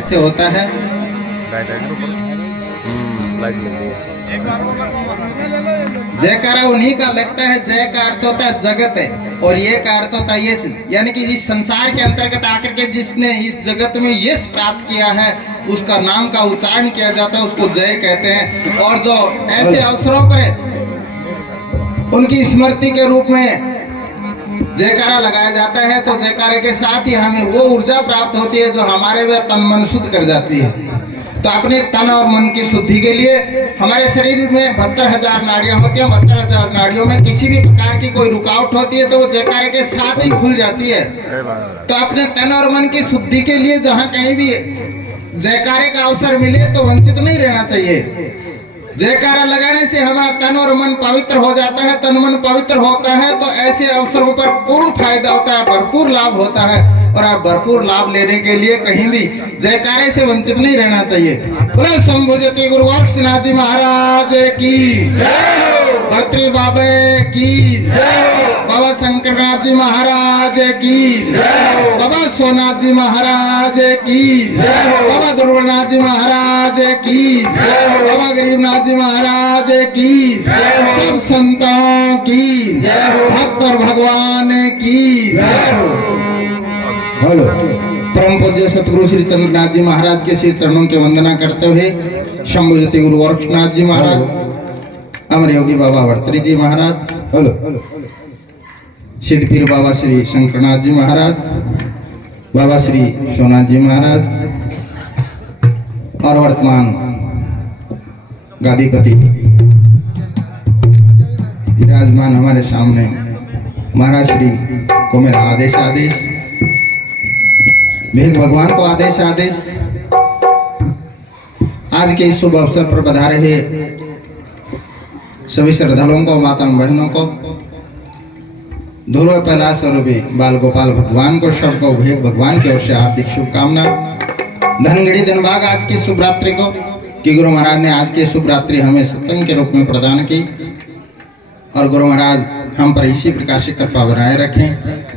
से होता है। जयकारा उन्हीं का लगता है। जय का अर्थ होता है जगत है और ये का अर्थ होता है यश, यानी कि जिस संसार के अंतर्गत आकर के जिसने इस जगत में यश प्राप्त किया है उसका नाम का उच्चारण किया जाता है, उसको जय कहते हैं। और जो ऐसे अवसरों पर उनकी स्मृति के रूप में जयकारा लगाया जाता है तो जयकारे के साथ ही हमें वो ऊर्जा प्राप्त होती है जो हमारे वे तन मन शुद्ध कर जाती है। तो अपने तन और मन की शुद्धि के लिए हमारे शरीर में 72,000 नाड़ियां होती हैं। 72,000 नाड़ियों में किसी भी प्रकार की कोई रुकावट होती है तो वो जयकारे के साथ ही खुल जाती है। तो अपने तन और मन की शुद्धि के लिए जहाँ कहीं भी जयकारे का अवसर मिले तो वंचित नहीं रहना चाहिए। जयकारा लगाने से हमारा तन और मन पवित्र हो जाता है। तन मन पवित्र होता है तो ऐसे अवसरों पर पूर्ण फायदा होता है, भरपूर लाभ होता है। और आप भरपूर लाभ लेने के लिए कहीं भी जयकारे से वंचित नहीं रहना चाहिए। बोलो शंभुजति गुरु गोरक्षनाथ जी महाराज की, भर्तृ बाबा की, बाबा शंकरनाथ जी महाराज की, बाबा सोमनाथ जी महाराज की, बाबा दुर्गानाथ जी महाराज की, बाबा गरीबनाथ जी महाराज की, सब संतों की, भक्त और भगवान की। हेलो। परम पूज्य सतगुरु श्री चंद्रनाथ जी महाराज के श्री चरणों की वंदना करते हुए शंभुजति गुरु गोरक्षनाथ जी महाराज, अमर योगी बाबा भर्तृ जी महाराज, हेलो, सिद्ध पीर बाबा श्री शंकरनाथ जी महाराज, बाबा श्री सोमनाथ जी महाराज और वर्तमान गादीपति विराजमान हमारे सामने महाराज श्री को मेरा आदेश भेग भगवान को आदेश आज के इस शुभ अवसर पर बधारे हैं सभी श्रद्धालुओं को, माताओं बहनों को, ध्रुव पहला स्वरूपी बाल गोपाल भगवान को, सबको भेग भगवान की ओर से हार्दिक शुभकामना। धनगढ़ी धनभाग आज की शुभ रात्रि को कि गुरु महाराज ने आज की शुभ रात्रि हमें सत्संग के रूप में प्रदान की और गुरु महाराज हम पर इसी प्रकार से कृपा बनाए रखें,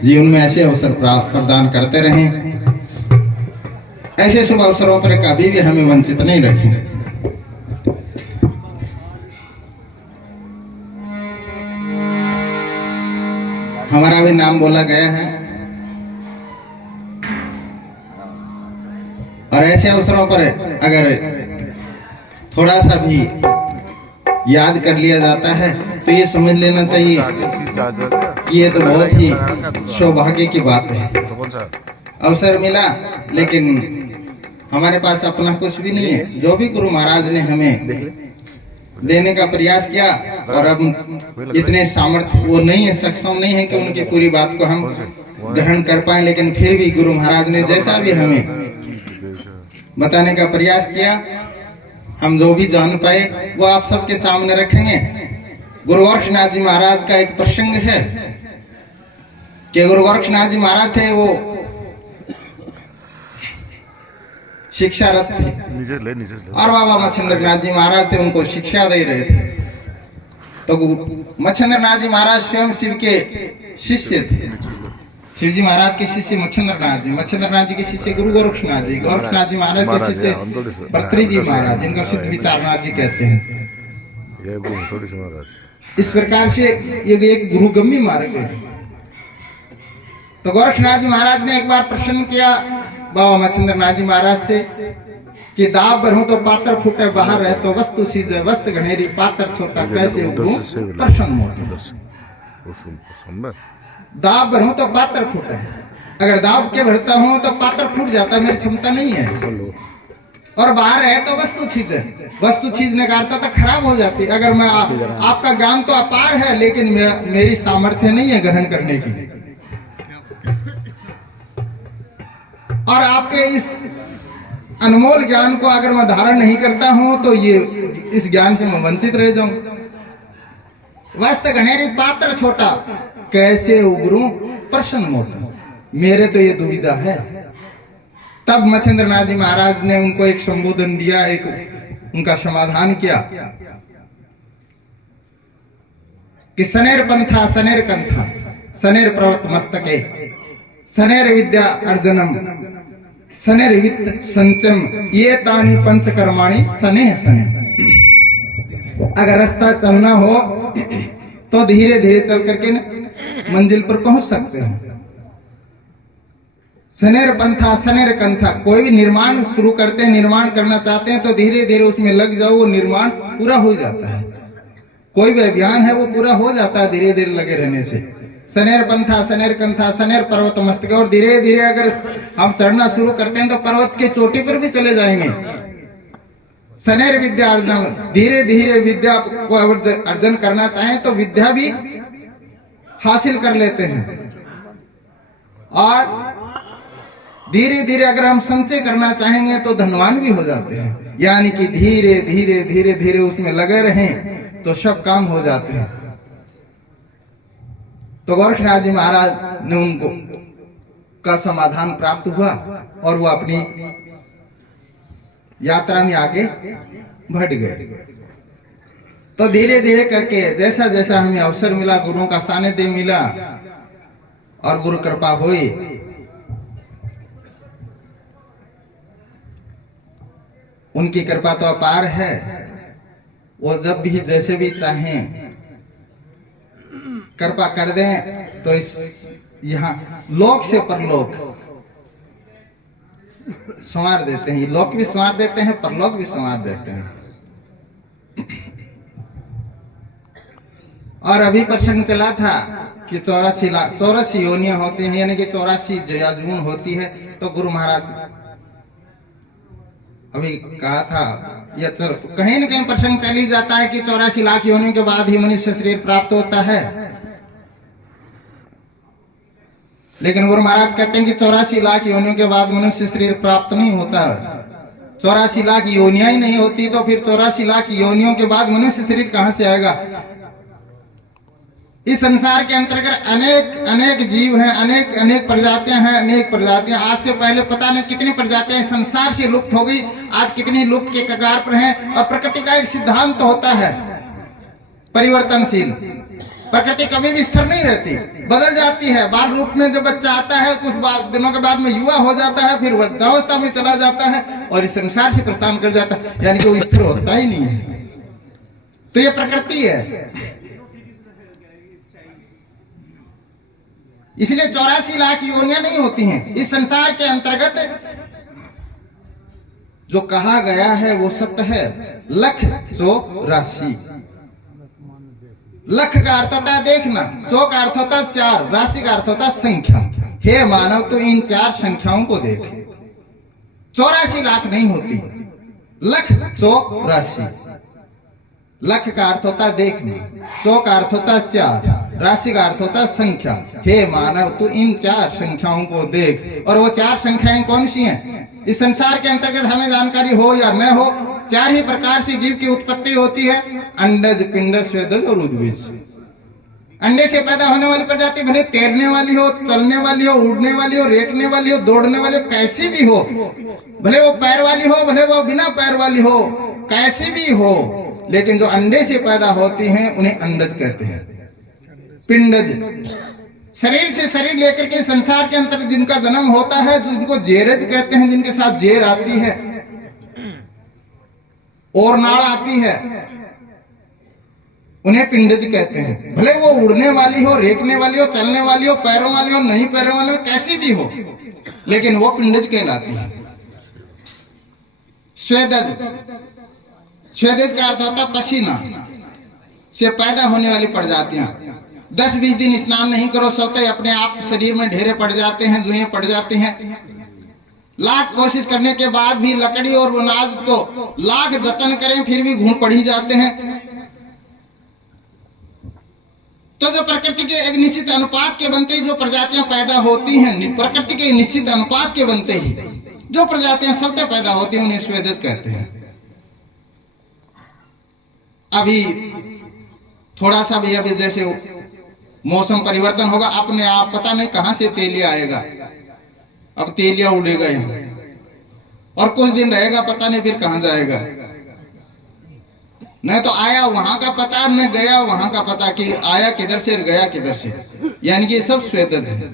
जीवन में ऐसे अवसर प्रदान करते रहें, ऐसे शुभ अवसरों पर कभी भी हमें वंचित नहीं रखें। हमारा भी नाम बोला गया है और ऐसे अवसरों पर अगर थोड़ा सा भी याद कर लिया जाता है तो ये समझ लेना चाहिए कि ये तो बहुत ही सौभाग्य की बात है। अवसर मिला लेकिन हमारे पास अपना कुछ भी नहीं है। जो भी गुरु महाराज ने हमें देने का प्रयास किया और अब इतने सामर्थ्य वो नहीं है, सक्षम नहीं है कि उनकी पूरी बात को हम ग्रहण कर पाए, लेकिन फिर भी गुरु महाराज ने जैसा भी हमें बताने का प्रयास किया, हम जो भी जान पाए वो आप सबके सामने रखेंगे। गुरु गोरक्षनाथ जी महाराज का एक प्रसंग है कि गुरु गोरक्षनाथ जी महाराज थे, वो शिक्षारत थे और बाबा मच्छिंद्रनाथ जी महाराज थे, उनको शिक्षा दे रहे थे। तो मच्छिंद्रनाथ जी महाराज स्वयं शिव के शिष्य थे। शिव जी महाराज के शिष्य मच्छिंद्रनाथ जी, मच्छिंद्रनाथ जी के शिष्य गुरु गोरक्षनाथ जी, गोरक्षनाथ जी महाराज के शिष्य भर्तृ जी महाराज, जिनको सिद्ध विचारनाथ जी कहते हैं। इस प्रकार से ये एक गुरुगम्य मार्ग है। तो गोरक्षनाथ जी महाराज ने एक बार प्रश्न किया बाबा मच्छिंद्रनाथ जी महाराज से कि दाब भरूं तो पात्र फूटे, बाहर है तो वस्तु सीजे, वस्त घनेरी पात्र छोटा, कैसे उभरूं प्रश्न मोटा। दाब भरूं तो पात्र फूटे, अगर दाब के भरता हूं तो पात्र फूट जाता, मेरी क्षमता नहीं है। और बाहर है तो वस्तु चीज है, वस्तु छीजने का अर्थ तो खराब हो जाती। अगर मैं आपका ज्ञान तो अपार है लेकिन मेरी सामर्थ्य नहीं है ग्रहण करने की, और आपके इस अनमोल ज्ञान को अगर मैं धारण नहीं करता हूं तो ये इस ज्ञान से मैं वंचित रह जाऊं। वस्त घनेरी पात्र छोटा, कैसे उबरूं प्रश्न मोटा, मेरे तो ये दुविधा है। तब मच्छिंद्रनाथ जी महाराज ने उनको एक संबोधन दिया, एक उनका समाधान किया कि सनेर पंथा सनेर कंथा सनेर प्रवर्त मस्तके सनेर विद्या अर्जनम शनिर्वित्त संचम ये तानि पंचकर्माणि शनैः शनैः। अगर रास्ता चलना हो तो धीरे धीरे चल करके ना मंजिल पर पहुंच सकते हैं। शनेर पंथा शनेर कंथा, कोई भी निर्माण शुरू करते हैं, निर्माण करना चाहते हैं तो धीरे धीरे उसमें लग जाओ, वो निर्माण पूरा हो जाता है। कोई भी अभियान है वो पूरा हो जाता है धीरे धीरे लगे रहने से। शनेर पंथा शनेर कंथा शनेर पर्वत मस्तक, और धीरे धीरे अगर हम चढ़ना शुरू करते हैं तो पर्वत के चोटी पर भी चले जाएंगे। शनेर विद्या अर्जन, धीरे धीरे विद्या को अर्जन करना चाहें तो विद्या भी हासिल कर लेते हैं। और धीरे धीरे अगर हम संचय करना चाहेंगे तो धनवान भी हो जाते हैं। यानी कि धीरे धीरे धीरे धीरे उसमें लगे रहें तो सब काम हो जाते हैं। तो गोरक्षनाथ जी महाराज ने उनको का समाधान प्राप्त हुआ और वो अपनी यात्रा में आगे बढ़ गए। तो धीरे धीरे करके जैसा जैसा हमें अवसर मिला, गुरुओं का सानिध्य मिला और गुरु कृपा हुई, उनकी कृपा तो अपार है। वो जब भी जैसे भी चाहें कृपा कर दें तो इस यहाँ लोक से परलोक संवार देते हैं। लोक भी संवार देते हैं, परलोक भी संवार देते हैं। और अभी प्रसंग चला था कि 84 योनियां होती हैं, यानी कि 84 जयाजून होती है। तो गुरु महाराज अभी कहा था, यह कहीं न कहीं प्रसंग चल ही जाता है कि 84 लाख योनियों के बाद ही मनुष्य शरीर प्राप्त होता है। लेकिन गुरु महाराज कहते हैं कि 84 लाख योनियों के बाद मनुष्य शरीर प्राप्त नहीं होता। 84 लाख योनियां ही नहीं होती तो फिर 84 लाख योनियों के बाद मनुष्य शरीर कहां से आएगा। इस संसार के अंतर्गत अनेक अनेक जीव हैं, अनेक अनेक प्रजातियां हैं, अनेक प्रजातियां। आज से पहले पता नहीं कितनी प्रजातियां संसार से लुप्त हो गई, आज कितनी लुप्त के कगार पर हैं। और प्रकृति का एक सिद्धांत तो होता है परिवर्तनशील। प्रकृति कभी भी स्थिर नहीं रहती, बदल जाती है। बाल रूप में जब बच्चा आता है कुछ दिनों के बाद में युवा हो जाता है, फिर वृद्धावस्था में चला जाता है और इस संसार से प्रस्थान कर जाता है, यानी कि वो स्थिर होता ही नहीं है। तो ये प्रकृति है। इसलिए 84 लाख योनियां नहीं होती हैं। इस संसार के अंतर्गत जो कहा गया है वो सत्य है। 184। लख का अर्थ होता है देखना, 100 का अर्थ होता है 4, राशि का अर्थ होता है संख्या। हे मानव, तो इन 4 संख्याओं को देख। 84 लाख नहीं होती, 184। लख का अर्थ होता है देखना, 100 का अर्थ होता है 4, राशि का अर्थ होता है संख्या। हे मानव, तू इन 4 संख्याओं को देख। और वो 4 संख्याएं कौन सी हैं? इस संसार के अंतर्गत हमें जानकारी हो या न हो, 4 ही प्रकार से जीव की उत्पत्ति होती है। अंडज, पिंडज, स्वेदज और उद्भिज। अंडे से पैदा होने वाली प्रजाति भले तैरने वाली हो, चलने वाली हो, उड़ने वाली हो, रेखने वाली हो, दौड़ने वाली हो, कैसी भी हो, भले वो पैर वाली हो, भले वो बिना पैर वाली हो, कैसी भी हो, लेकिन जो अंडे से पैदा होती हैं उन्हें अंडज कहते हैं। पिंडज, शरीर से शरीर लेकर के संसार के अंतर जिनका जन्म होता है, जिनको जेरज कहते हैं, जिनके साथ जेर आती है और नाड़ आती है, उन्हें पिंडज कहते हैं। भले वो उड़ने वाली हो, रेखने वाली हो, चलने वाली हो, पैरों वाली हो, नहीं पैरों वाली हो, कैसी भी हो, लेकिन वो पिंडज कहलाती है। स्वेदज, स्वेदज का अर्थ होता है पसीना से पैदा होने वाली प्रजातियां। 10-20 दिन स्नान नहीं करो, सोते अपने आप शरीर में ढेरे पड़ जाते हैं, जुएं पड़ जाते हैं। लाख कोशिश करने के बाद भी लकड़ी और अनाज को लाख जतन करें फिर भी घून पड़ ही जाते हैं। तो जो प्रकृति के एक निश्चित अनुपात के बनते ही जो प्रजातियां पैदा होती हैं, प्रकृति के निश्चित अनुपात के बनते ही जो प्रजातियां सबसे पैदा होती हैं, उन्हें स्वेदज कहते हैं। अभी थोड़ा सा भी अभी जैसे मौसम परिवर्तन होगा, अपने आप पता नहीं कहां से तेलिया आएगा। अब तेलिया उड़ेगा यहाँ और कुछ दिन रहेगा, पता नहीं फिर कहां जाएगा। नहीं तो आया वहां का पता, न गया वहां का पता, कि आया किधर से गया किधर से, यानी कि सब स्वेदज है।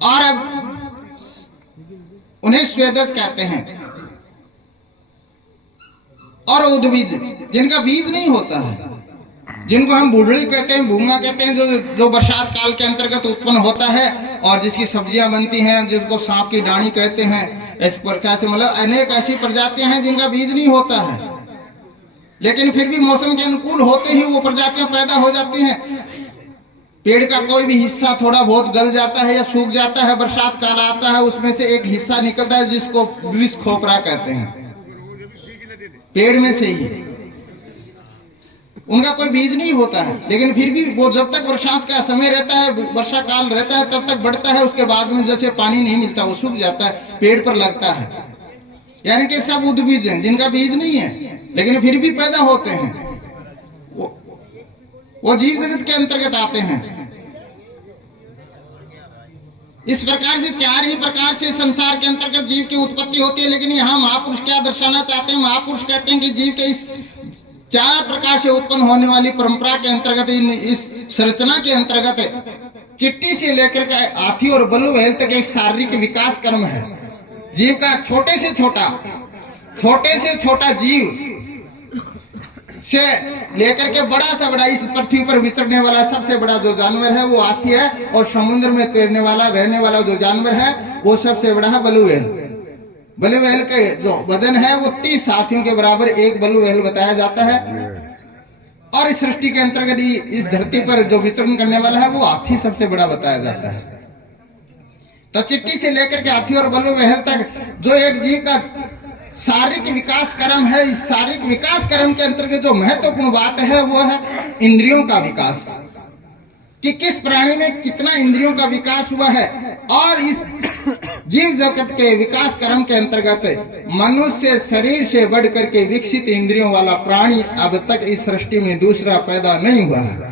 और अब उन्हें स्वेदज कहते हैं। और उद्बीज, जिनका बीज नहीं होता है, जिनको हम बुढ़ड़ी कहते हैं, भूंगा कहते हैं, जो बरसात काल के अंतर्गत उत्पन्न होता है और जिसकी सब्जियां बनती हैं, जिसको सांप की डाणी कहते हैं। इस प्रकार से मतलब अनेक ऐसी प्रजातियां हैं जिनका बीज नहीं होता है, लेकिन फिर भी मौसम के अनुकूल होते ही वो प्रजातियां पैदा हो जाती हैं। पेड़ का कोई भी हिस्सा थोड़ा बहुत गल जाता है या सूख जाता है, बरसात काल आता है, उसमें से एक हिस्सा निकलता है जिसको विष खोपरा कहते हैं, पेड़ में से ही। उनका कोई बीज नहीं होता है, लेकिन फिर भी वो जब तक बरसात का समय रहता है, वर्षा काल रहता है, तब तक बढ़ता है। उसके बाद में जैसे पानी नहीं मिलता, वो सूख जाता है, पेड़ पर लगता है। यानी कि सब उद्बीज हैं जिनका बीज नहीं है, लेकिन फिर भी पैदा होते हैं। वो जीव जगत के अंतर्गत आते हैं। इस प्रकार से चार ही प्रकार से संसार के अंतर्गत जीव की उत्पत्ति होती है। लेकिन यहाँ महापुरुष क्या दर्शाना चाहते हैं? महापुरुष कहते हैं कि जीव के इस चार प्रकार से उत्पन्न होने वाली परंपरा के अंतर्गत, इस संरचना के अंतर्गत चिट्टी से लेकर के हाथी और बल्लू व्हेल तक एक शारीरिक विकास क्रम है। जीव का छोटे से छोटा जीव से लेकर के बड़ा से बड़ा, इस पृथ्वी पर विचरने वाला सबसे बड़ा जो जानवर है वो हाथी है, और समुद्र में तैरने वाला रहने वाला जो जानवर है वो सबसे बड़ा है बल्लू व्हेल। बल्लू व्हेल का जो वजन है वो 30 हाथियों के बराबर एक बल्लू व्हेल बताया जाता है। और इस सृष्टि के अंतर्गत इस धरती पर जो विचरण करने वाला है वो हाथी सबसे बड़ा बताया जाता है। तो चिट्टी से लेकर के हाथी और बल्लू व्हेल तक जो एक जीव का शारीरिक विकास क्रम है, इस शारीरिक विकास क्रम के अंतर्गत जो महत्वपूर्ण बात है वो है इंद्रियों का विकास, कि किस प्राणी में कितना इंद्रियों का विकास हुआ है। और इस जीव जगत के विकास क्रम के अंतर्गत मनुष्य शरीर से बढ़ करके विकसित इंद्रियों वाला प्राणी अब तक इस सृष्टि में दूसरा पैदा नहीं हुआ है।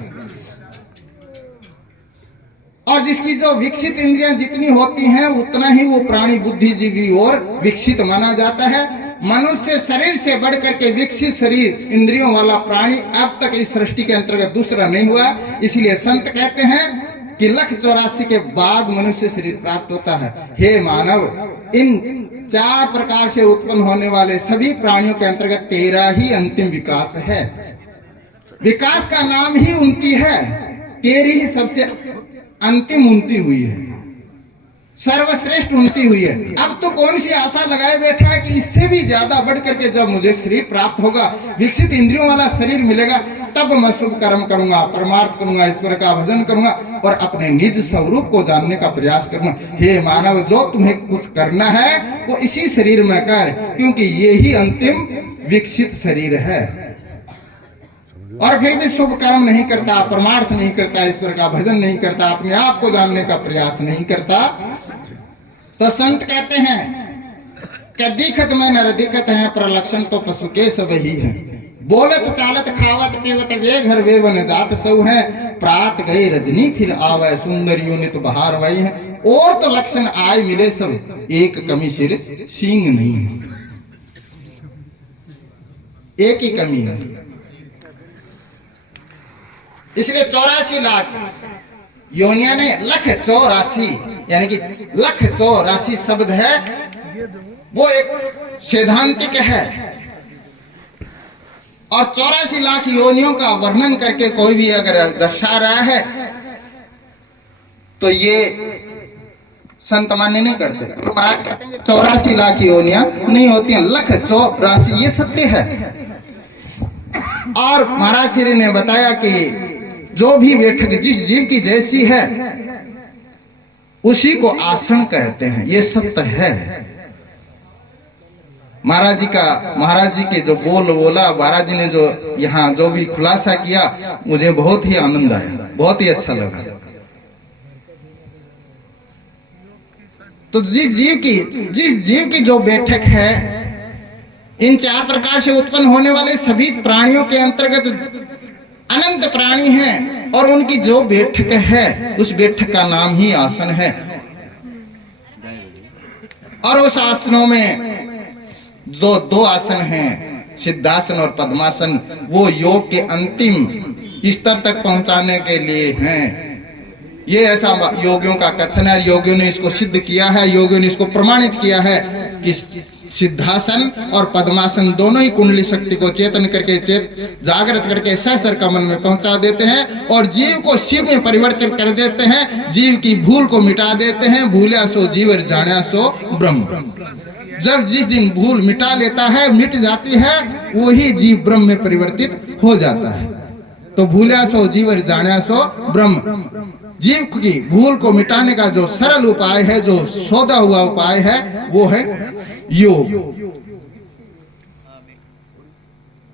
और जिसकी जो विकसित इंद्रियां जितनी होती हैं उतना ही वो प्राणी बुद्धिजीवी और विकसित माना जाता है। मनुष्य शरीर से बढ़ करके विकसित शरीर इंद्रियों वाला प्राणी अब तक इस सृष्टि के अंतर्गत दूसरा नहीं हुआ। इसलिए संत कहते हैं कि 1,84 के बाद मनुष्य शरीर प्राप्त होता है। हे मानव, इन 4 प्रकार से उत्पन्न होने वाले सभी प्राणियों के अंतर्गत तेरा ही अंतिम विकास है। विकास का नाम ही उन्नति है, तेरी ही सबसे अंतिम उन्नति हुई है, सर्वश्रेष्ठ उन्नति हुई है। अब तो कौन सी आशा लगाए बैठा है कि इससे भी ज्यादा बढ़ करके जब मुझे शरीर प्राप्त होगा, विकसित इंद्रियों वाला शरीर मिलेगा, तब मैं शुभ कर्म करूंगा, परमार्थ करूंगा, ईश्वर का भजन करूंगा और अपने निज स्वरूप को जानने का प्रयास करूंगा। हे मानव, जो तुम्हें कुछ करना है वो इसी शरीर में कर, क्योंकि ये ही अंतिम विकसित शरीर है। और फिर भी शुभ कर्म नहीं करता, परमार्थ नहीं करता, ईश्वर का भजन नहीं करता, अपने आप को जानने का प्रयास नहीं करता, तो संत कहते हैं कि दिखत में नर दिखत है, पर लक्षण तो पशु के सब ही है। बोलत चालत खावत पीवत वे घर वे वन जात सब है, प्रात गए रजनी फिर आवे, सुंदर यूनित बहार वही है। और तो लक्षण आए मिले सब, एक कमी सिर सींग नहीं है। एक ही कमी है। इसलिए 84 लाख योनिया ने 1,84 यानी कि 1,84 शब्द है, वो एक सैद्धांतिक है। और 84 लाख योनियों का वर्णन करके कोई भी अगर दर्शा रहा है तो ये संत मान्य नहीं करते। तो महाराज कहते हैं 84 लाख योनियां नहीं होती हैं, 1,84 ये सत्य है। और महाराज श्री ने बताया कि जो भी बैठक जिस जीव की जैसी है उसी को आसन कहते हैं, ये सत्य है। महाराज जी के जो बोला, महाराज जी ने जो यहाँ जो भी खुलासा किया, मुझे बहुत ही आनंद आया, बहुत ही अच्छा लगा। तो जिस जीव की जो बैठक है, इन 4 प्रकार से उत्पन्न होने वाले सभी प्राणियों के अंतर्गत अनंत प्राणी हैं, और उनकी जो बैठक है उस बैठक का नाम ही आसन है। और उस आसनों में जो 2 आसन हैं, सिद्धासन और पद्मासन, वो योग के अंतिम स्तर तक पहुंचाने के लिए हैं। ये ऐसा योगियों का कथन है, योगियों ने इसको सिद्ध किया है, योगियों ने इसको प्रमाणित किया है कि सिद्धासन और पद्मासन दोनों ही कुंडली शक्ति को चेतन करके जागृत करके सहस्र कमल में पहुंचा देते हैं और जीव को शिव में परिवर्तित कर देते हैं, जीव की भूल को मिटा देते हैं। भूल्या सो जीव जाना सो ब्रह्म। जब जिस दिन भूल मिटा लेता है, मिट जाती है, वही जीव ब्रह्म में परिवर्तित हो जाता है। तो भूल्या सो जीव जाना सो ब्रह्म। जीव की भूल को मिटाने का जो सरल उपाय है, जो सौदा हुआ उपाय है, वो है योग।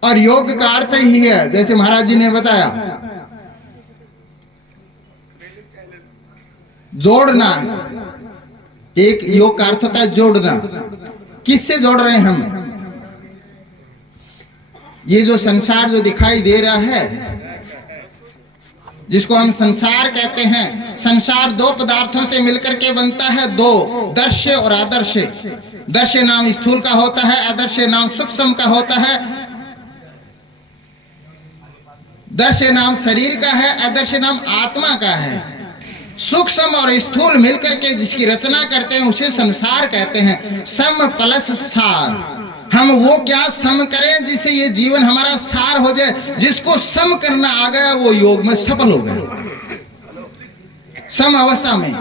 और योग का अर्थ ही है, जैसे महाराज जी ने बताया, जोड़ना। एक योग का अर्थ होता है जोड़ना। किससे जोड़ रहे हैं हम? ये जो संसार जो दिखाई दे रहा है, जिसको हम संसार कहते हैं, संसार दो पदार्थों से मिलकर के बनता है, दो, दर्श्य और आदर्श्य। दर्श्य नाम स्थूल का होता है, आदर्श्य नाम सूक्ष्म का होता है। दर्श्य नाम शरीर का है, आदर्श्य नाम आत्मा का है। सूक्ष्म और स्थूल मिलकर के जिसकी रचना करते हैं उसे संसार कहते हैं। सम प्लस सार। हम वो क्या सम करें जिससे ये जीवन हमारा सार हो जाए। जिसको सम करना आ गया वो योग में सफल हो गया। सम अवस्था में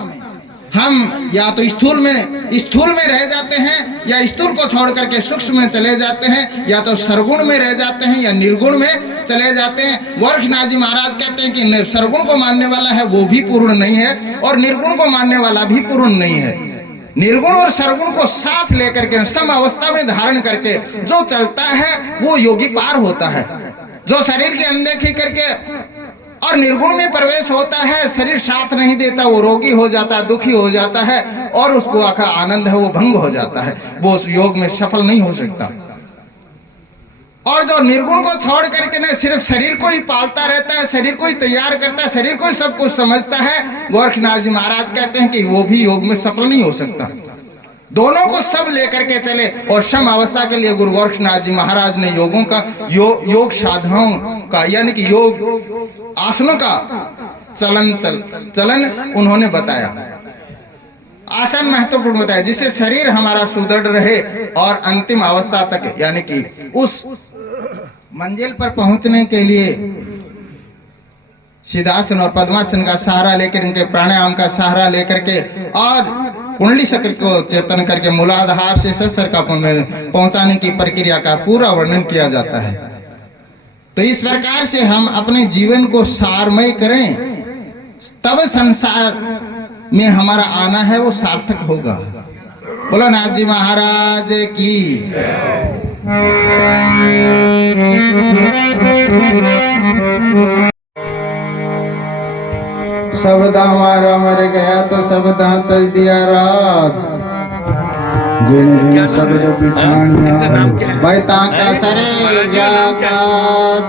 हम या तो स्थूल में रह जाते हैं, या स्थूल को छोड़ करके सूक्ष्म में चले जाते हैं, या तो सरगुण में रह जाते हैं, या निर्गुण में चले जाते हैं। गोरक्षनाथ जी महाराज कहते हैं कि सरगुण को मानने वाला है वो भी पूर्ण नहीं है, और निर्गुण को मानने वाला भी पूर्ण नहीं है। निर्गुण और सरगुण को साथ लेकर के सम अवस्था में धारण करके जो चलता है वो योगी पार होता है। जो शरीर की अनदेखी करके और निर्गुण में प्रवेश होता है, शरीर साथ नहीं देता, वो रोगी हो जाता है, दुखी हो जाता है, और उसको आका आनंद है वो भंग हो जाता है, वो उस योग में सफल नहीं हो सकता। और जो निर्गुण को छोड़ करके न सिर्फ शरीर को ही पालता रहता है, शरीर को ही तैयार करता है, शरीर को ही सब कुछ समझता है, गोरक्षनाथ जी महाराज कहते हैं कि वो भी योग में सफल नहीं हो सकता। दोनों को सब लेकर के चले। और सम अवस्था के लिए गुरु गोरक्षनाथ जी महाराज ने योगों का योग साधनाओं का यानी कि योग आसनों का चलन उन्होंने बताया। आसन महत्वपूर्ण बताया जिससे शरीर हमारा सुदृढ़ रहे और अंतिम अवस्था तक यानी कि उस मंजिल पर पहुंचने के लिए सिद्धासन और पद्मासन का सहारा लेकर, इनके प्राणायाम का सहारा लेकर के और कुंडली चक्र को चेतन करके मूलाधार से सहस्र कमल में पहुंचाने की प्रक्रिया का पूरा वर्णन किया जाता है। तो इस प्रकार से हम अपने जीवन को सारमय करें, तब संसार में हमारा आना है वो सार्थक होगा। बोलो नाथ जी महाराज की। सबदा हमारा मर गया तो सबदा तज दिया राज, जिन जिन शब्द पिछाणिया बैता का सरे जाकाज।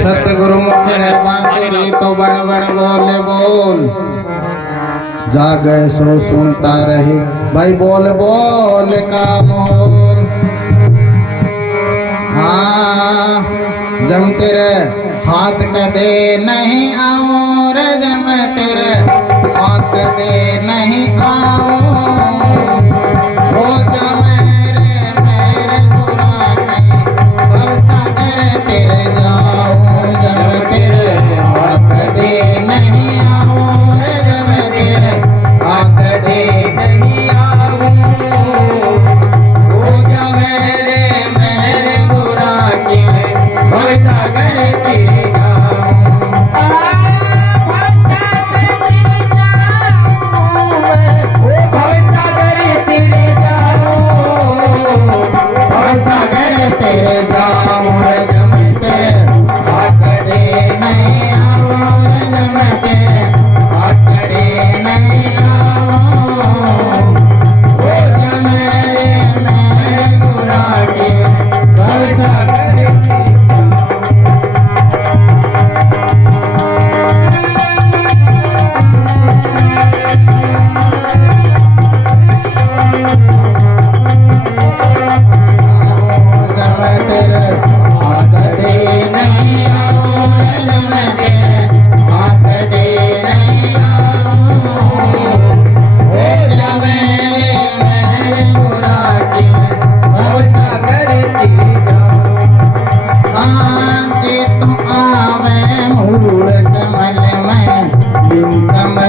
सतगुरु मुख है बांसुरी तो बड़ बड़ बोले बोल, जागे सो सुनता रहे भाई बोल बोल का मोल। हाँ जम तेरे हाथ कदे नहीं आऊं रे, जम तेरे हाथ दे नहीं आऊं, वो जो मेरे बुरा नहीं सागर तेरे जाऊं। जब तेरे हाथ दे नहीं आऊं रे, जब तेरे हाथ दे नहीं आऊं, वो जो मेरे बुरा नहीं सागर तेरे जाऊं।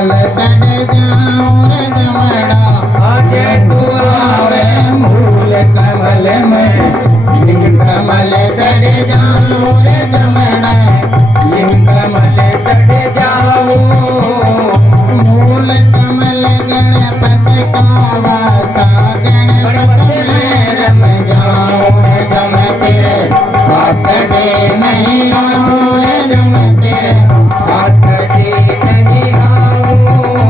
कमल चढ़ जाऊं रे जमड़ा आगे तू आवे मूल कमल में लिंग कमल चढ़ जाऊं रे जमड़ा लिंग कमल चढ़ जाऊं मूल कमल गणपति का वासा गणपति में रम जाऊं जम तेरे हाथ दे नहीं आऊं रे जम तेरे हाथ दे नहीं आऊं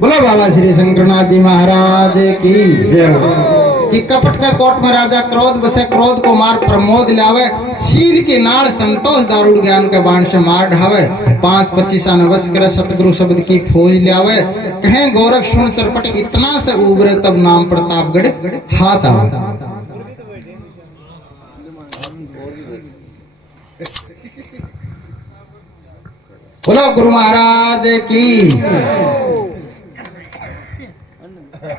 बोलो बाबा श्री शंकरनाथ जी महाराज की जय। कि कपट का कोट में राजा क्रोध बसे, क्रोध को मार प्रमोद लावे, शील की नाल संतोष दारुण ज्ञान के बाण से मार ढावे, 5-25 नवस करे सतगुरु शब्द की फौज लावे, कहें गोरख सुन चरपट इतना से उबरे तब नाम प्रतापगढ़ हाथ आवे। बोलो गुरु महाराज की।